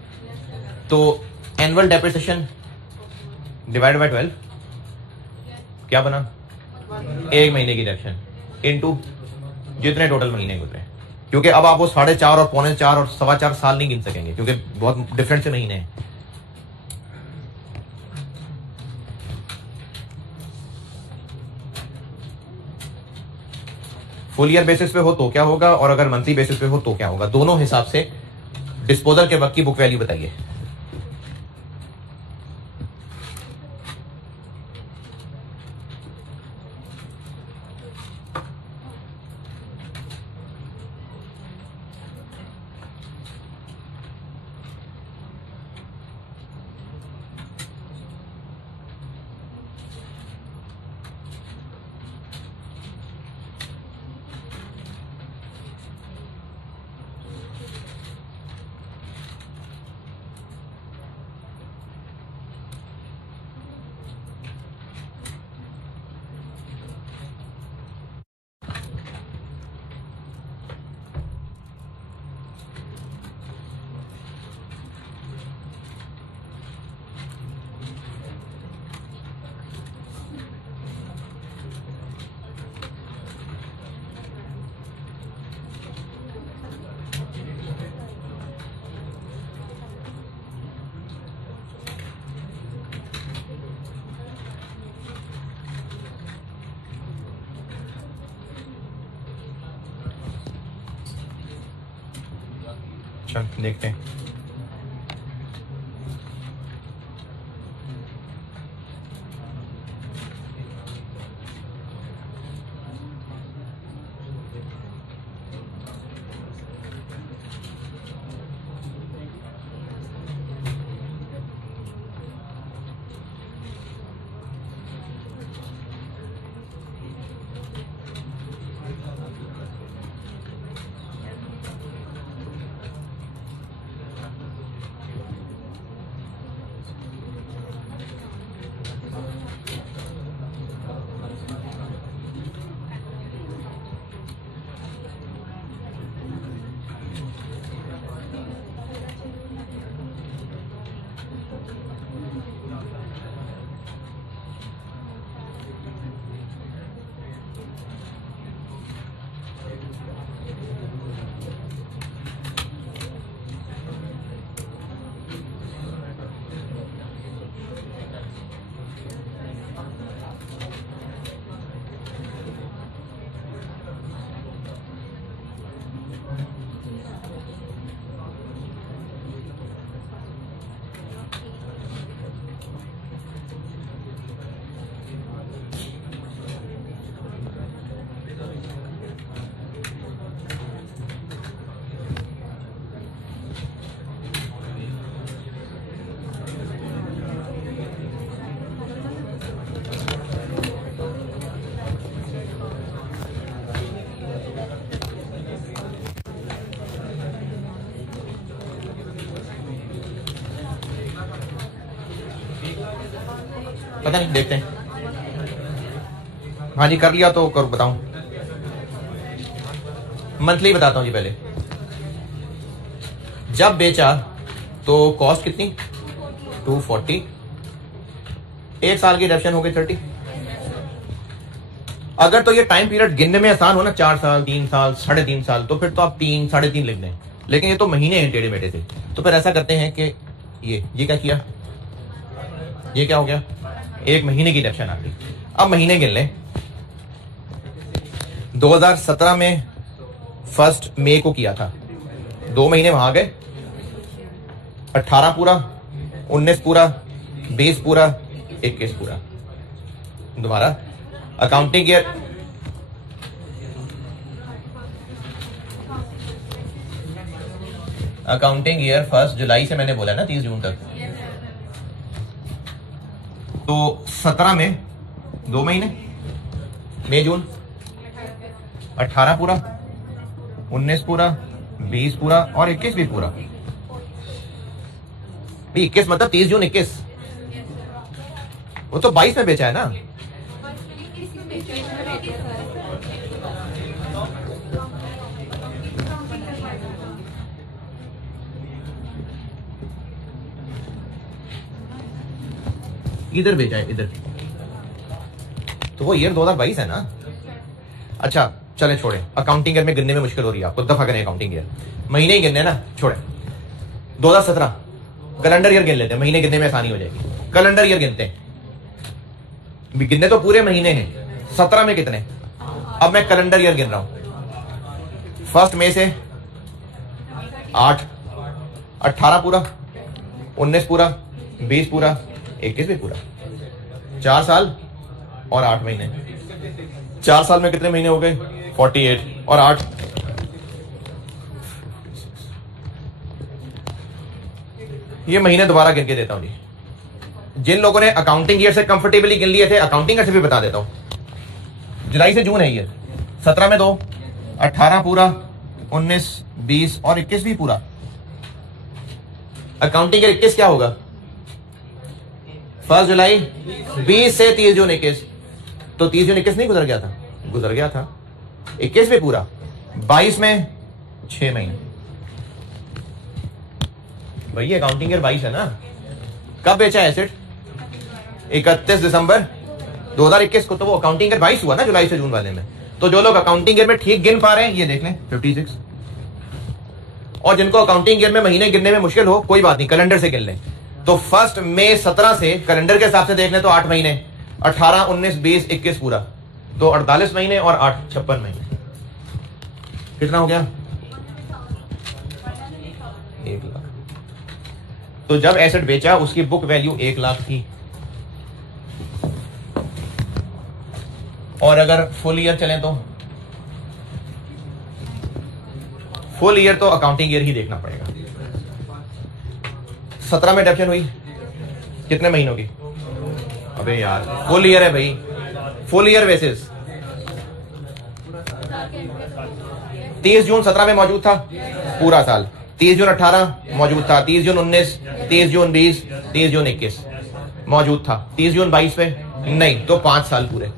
तो एनुअल डेप्रिसिएशन डिवाइड बाय 12 क्या बना, एक महीने की डेप्रिसिएशन इनटू जितने टोटल महीने गुजरे। क्योंकि अब आप वो 4.5 और 4.25 और 4.25 साल नहीं गिन सकेंगे क्योंकि बहुत डिफरेंट से महीने हैं। फुल ईयर बेसिस पे हो तो क्या होगा और अगर मंथली बेसिस पे हो तो क्या होगा, दोनों हिसाब से डिस्पोजल के वक्त की बुक वैल्यू बताइए। चल देखते हैं। पता नहीं, देखते हैं। हाँ जी, कर लिया तो कर बताऊं। मंथली बताता हूं जी। पहले जब बेचा तो कॉस्ट कितनी 240, एक साल की डिडक्शन हो गई 30। अगर तो ये टाइम पीरियड गिनने में आसान हो ना, 4 साल 3 साल 3.5 साल, तो फिर तो आप 3 3.5 लिख दें। लेकिन ये तो महीने हैं टेढ़े मेढ़े से, तो फिर ऐसा करते हैं कि ये क्या किया, ये क्या हो गया, एक महीने की डिडक्शन आ गई। अब महीने गिन लें। 2017 में 1 मई को किया था, 2 महीने वहां गए, 18 पूरा, 19 पूरा, 20 पूरा, 21 पूरा। दोबारा अकाउंटिंग ईयर अकाउंटिंग ईयर 1 जुलाई से मैंने बोला ना 30 जून तक, तो 17 में 2 महीने, मई जून, 18 पूरा, 19 पूरा, 20 पूरा और 21 भी पूरा। 21 मतलब 30 जून 21, वो तो 22 में बेचा है ना। इधर बेचा है, इधर, तो वो ईयर 2022 है ना। अच्छा चले छोड़े, अकाउंटिंग ईयर में गिनने में मुश्किल हो रही है आपको, दफा करें अकाउंटिंग ईयर, महीने ही गिनने ना, छोड़े। 2017 कैलेंडर ईयर गिन लेते हैं, महीने गिनने में आसानी हो जाएगी। कैलेंडर ईयर गिनते हैं, गिनने तो पूरे महीने हैं, 17 में कितने। अब मैं कैलेंडर ईयर गिन रहा हूं, 1 मई से 8, 18 पूरा, 19 पूरा, 20 पूरा, 21 भी पूरा। 4 साल और 8 महीने। 4 साल में कितने महीने हो गए 48 और 8, ये महीने दोबारा गिन के देता हूं जी। जिन लोगों ने अकाउंटिंग ईयर से कंफर्टेबली गिन लिए थे, अकाउंटिंग ईयर से भी बता देता हूं। जुलाई से जून है ये, 17 में 2, 18 पूरा, 19, 20 और 21 भी पूरा। अकाउंटिंग ईयर 21 क्या होगा, 1 जुलाई 20 से 30 जून 21, तो 30 जून 21 नहीं गुजर गया था, गुजर गया था। 21 में पूरा, 22 में 6 महीने। भैया अकाउंटिंग ईयर 22 है ना। कब बेचा एसेट, 31 दिसंबर 2021 को, तो वो अकाउंटिंग ईयर 22 हुआ ना जुलाई से जून वाले में। तो जो लोग अकाउंटिंग ईयर में ठीक गिन पा रहे हैं ये देख लें 56, और जिनको अकाउंटिंग ईयर में महीने गिनने में मुश्किल हो कोई बात नहीं, कैलेंडर से गिन लें। तो 1 मई 17 से कैलेंडर के हिसाब से देख लें तो 8 महीने, 18, 19, 20, 21 पूरा, तो 48 महीने और 8 56 महीने। कितना हो गया 1 लाख। तो जब एसेट बेचा उसकी बुक वैल्यू 1 लाख थी, और अगर फुल ईयर चलें तो फुल ईयर तो अकाउंटिंग ईयर ही देखना पड़ेगा। 17 में एडॉप्शन हुई, कितने महीनों की? अबे यार फुल ईयर है भाई, फुल ईयर बेसिस। 30 जून 17 में मौजूद था, पूरा साल। 30 जून 18 मौजूद था, 30 जून 19, 30 जून 20, 30 जून 21 मौजूद था, 30 जून 22 पे नहीं, तो 5 साल पूरे।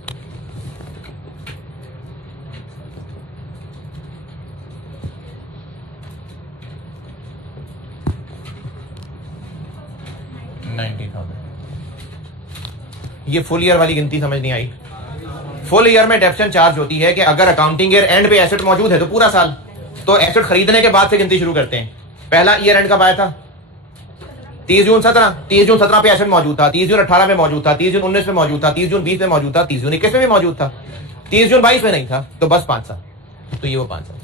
ये फुल ईयर वाली गिनती समझ नहीं आई। फुल ईयर में डेप्शन चार्ज होती है कि अगर अकाउंटिंग ईयर एंड पे एसेट मौजूद है तो पूरा साल, तो एसेट खरीदने के बाद से गिनती शुरू करते हैं। पहला ईयर एंड कब आया था? 30 जून 17। 30 जून 17 पे एसेट मौजूद था, 30 जून 18 में मौजूद था, 30 जून 19 में मौजूद था, 30 जून 20 में मौजूद था, 30 जून 21 में भी मौजूद था, 30 जून 22 में नहीं था, तो बस 5 साल। तो ये वो 5 साल।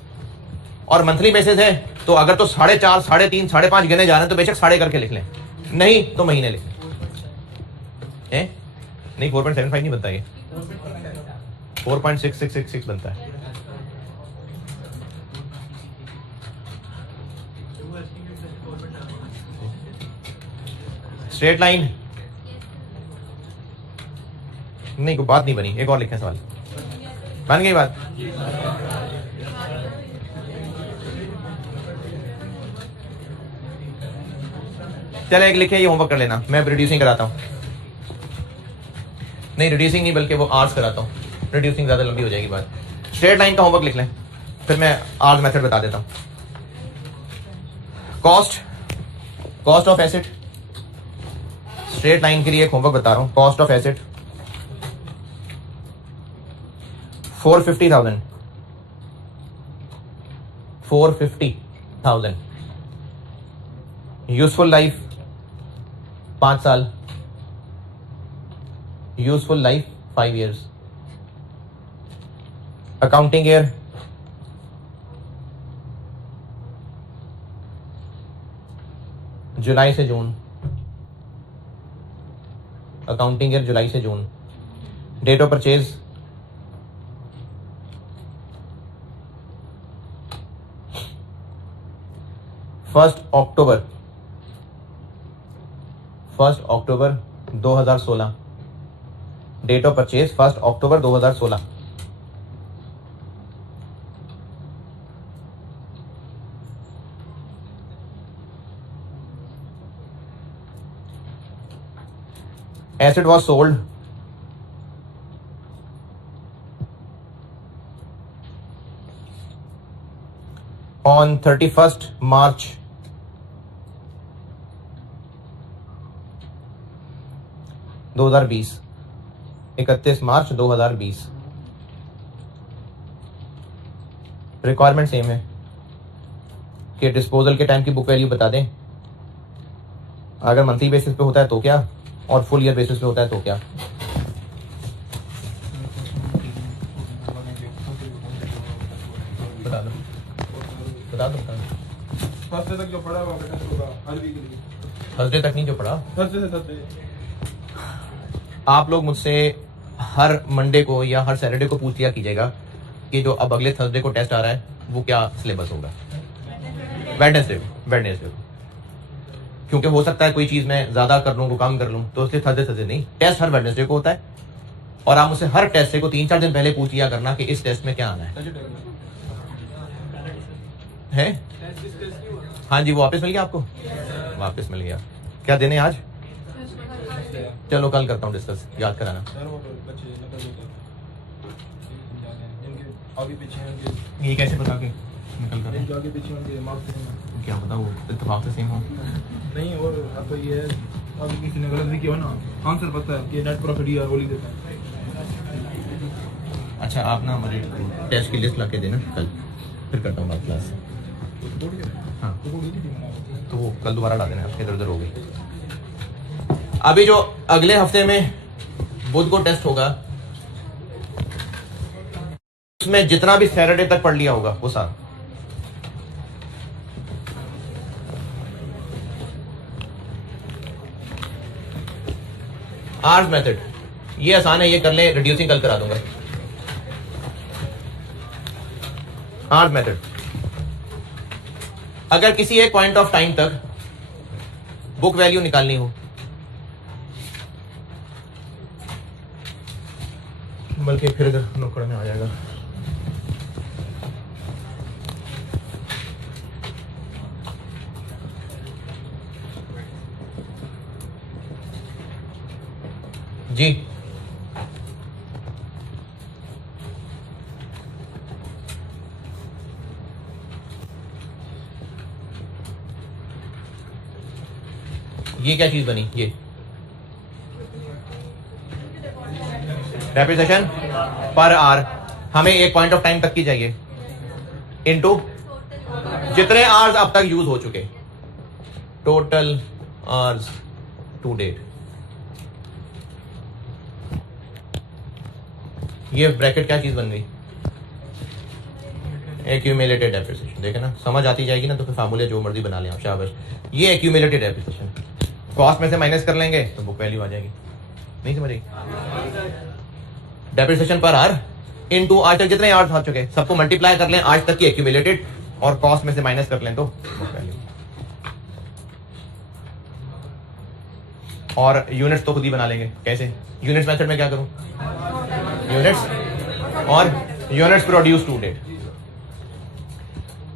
और मंथली बेसिस है तो अगर तो 4.5, 3.5, 5.5 गिने जा रहे हैं तो बेशक 6.5 करके लिख लें, नहीं तो महीने लिख लें। नहीं 4.75 नहीं बनता, ये 4.6666 बनता है। स्ट्रेट लाइन नहीं, कोई बात नहीं बनी, एक और लिखें सवाल। बन गई बात? चले एक लिखे, ये होमवर्क कर लेना, मैं रिड्यूसिंग कराता हूं। नहीं रिड्यूसिंग नहीं, बल्कि वो आर्स कराता हूँ, रिड्यूसिंग ज्यादा लंबी हो जाएगी बात। स्ट्रेट लाइन का होमवर्क लिख लें, फिर मैं आर्स मेथड बता देता हूँ। Cost of asset, straight line के लिए एक होमवर्क बता रहा हूँ। Cost of asset 450,000, 450,000। Useful life 5 साल, useful life 5 years। Accounting year जुलाई से जून, अकाउंटिंग ईयर जुलाई से जून। Date of purchase 1 October 2016। Date of purchase 1 October 2016। Asset was sold on 31 March 2020, 31 March 2020। Requirement same है कि डिस्पोजल के टाइम की बुक वैल्यू बता दें, अगर मंथली बेसिस पे होता है तो क्या, और फुल ईयर बेसिस पे होता है तो क्या। बता दो थर्सडे तक जो पढ़ा वो हर वीक के लिए। थर्सडे तक नहीं जो पढ़ा, थर्सडे से थर्सडे। आप लोग मुझसे हर मंडे को या हर सैटरडे को पूछ लिया कीजिएगा कि जो अब अगले थर्सडे को टेस्ट आ रहा है वो क्या सिलेबस होगा। वेडनेसडे को, क्योंकि हो सकता है कोई चीज मैं ज्यादा कर लूँ, कम कर लूँ, तो इसलिए थर्सडे नहीं, टेस्ट हर वेडनेसडे को होता है। और आप मुझसे हर टेस्ट को 3-4 दिन पहले पूछ लिया करना कि इस टेस्ट में क्या आना है। हाँ जी, वो वापस मिल गया आपको? वापस मिल गया। क्या देने आज? चलो कल करता हूँ डिस्कस, याद कराना। ये कैसे पता के निकल कर क्या पता वो इत्तेफाक से सेम हो नहीं, और आपको ये है अगर किसी ने गलत भी किया हो ना, आंसर पता है कि नेट प्रॉफिट या रोली देता है। अच्छा आप ना मुझे टेस्ट की लिस्ट ला के देना कल, फिर करता हूँ बात क्लास से। हाँ तो वो कल दोबारा ला देना, इधर उधर हो गई। अभी जो अगले हफ्ते में बुध को टेस्ट होगा उसमें जितना भी सैटरडे तक पढ़ लिया होगा वो सारा आर्स मेथड, ये आसान है, ये कर लें, रिड्यूसिंग कल करा दूंगा। आर्स मेथड, अगर किसी एक पॉइंट ऑफ टाइम तक बुक वैल्यू निकालनी हो, बल्कि फिर इधर नुक्कड़ में आ जाएगा, जी ये क्या चीज बनी, ये डेप्रिसिएशन पर आवर हमें एक पॉइंट ऑफ टाइम तक की चाहिए, इनटू जितने आवर्स अब तक यूज हो चुके, टोटल आवर्स टू डेट। ये ब्रैकेट क्या चीज बन गई, एक्यूमुलेटेड डेप्रिसिएशन। देखे ना, समझ आती जाएगी ना तो फिर फार्मूले जो मर्जी बना लें आप, शाबाश। ये एक्यूमुलेटेड डेप्रिसिएशन, कॉस्ट में से माइनस कर लेंगे तो बुक वैल्यू आ जाएगी। नहीं समझ आई? डेप्रिसिएशन पर आवर इनटू आज तक जितने आवर्स आ चुके सबको मल्टीप्लाई कर लें आज तक की एक्यूमुलेटेड, और कॉस्ट में से माइनस कर लें तो बुक वैल्यू। और यूनिट्स तो खुद ही बना लेंगे, कैसे? यूनिट्स मेथड में क्या करूं, यूनिट्स और यूनिट्स प्रोड्यूस टू डेट।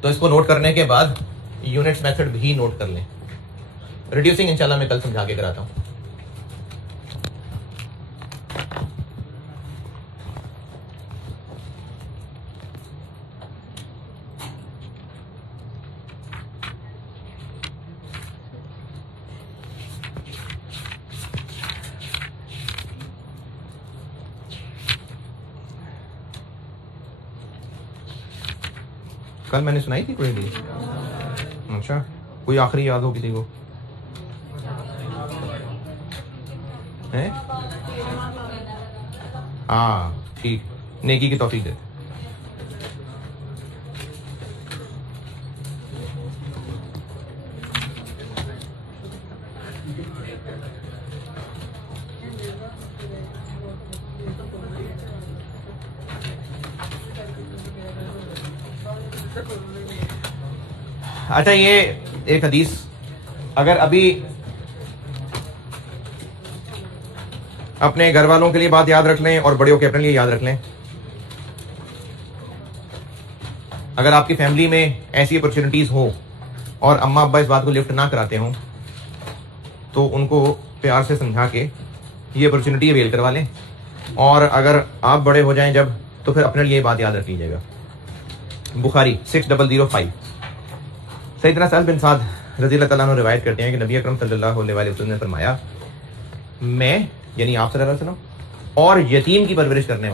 तो इसको नोट करने के बाद यूनिट्स मेथड भी नोट कर लें। रिड्यूसिंग इंशाल्लाह मैं कल समझा के कराता हूं। कल मैंने सुनाई थी कोई भी? अच्छा, कोई आखिरी याद हो किसी को? है? हाँ ठीक, नेकी की तौफीक दे। अच्छा, ये एक हदीस अगर अभी अपने घर वालों के लिए बात याद रख लें और बड़े होकर अपने लिए याद रख लें। अगर आपकी फैमिली में ऐसी अपॉर्चुनिटीज हो और अम्मा अब्बा इस बात को लिफ्ट ना कराते हों तो उनको प्यार से समझा के ये अपॉर्चुनिटी अवेल करवा लें। और अगर आप बड़े हो जाएं जब, तो फिर अपने लिए बात याद रख लीजिएगा। बुखारी 6005 सैयदना सहल बिन साद रज़ी अल्लाह तआला अन्हु रिवायत करते हैं कि नबी अकरम सल्लल्लाहु अलैहि वसल्लम ने फरमाया, मैं यानी आप सल्लल्लाहु अलैहि वसल्लम और यतीम की परवरिश करने वाला